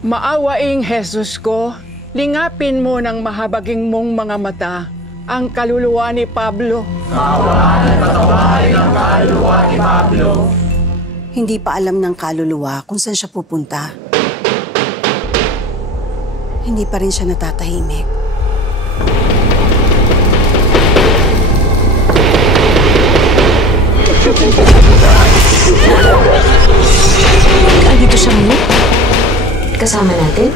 Maawaing Jesus ko, lingapin mo ng mahabaging mong mga mata ang kaluluwa ni Pablo. Kaawaan at patawarin ang kaluluwa ni Pablo. Hindi pa alam ng kaluluwa kung saan siya pupunta. Hindi pa rin siya natatahimik. Andito siya ngayon? Kasama natin?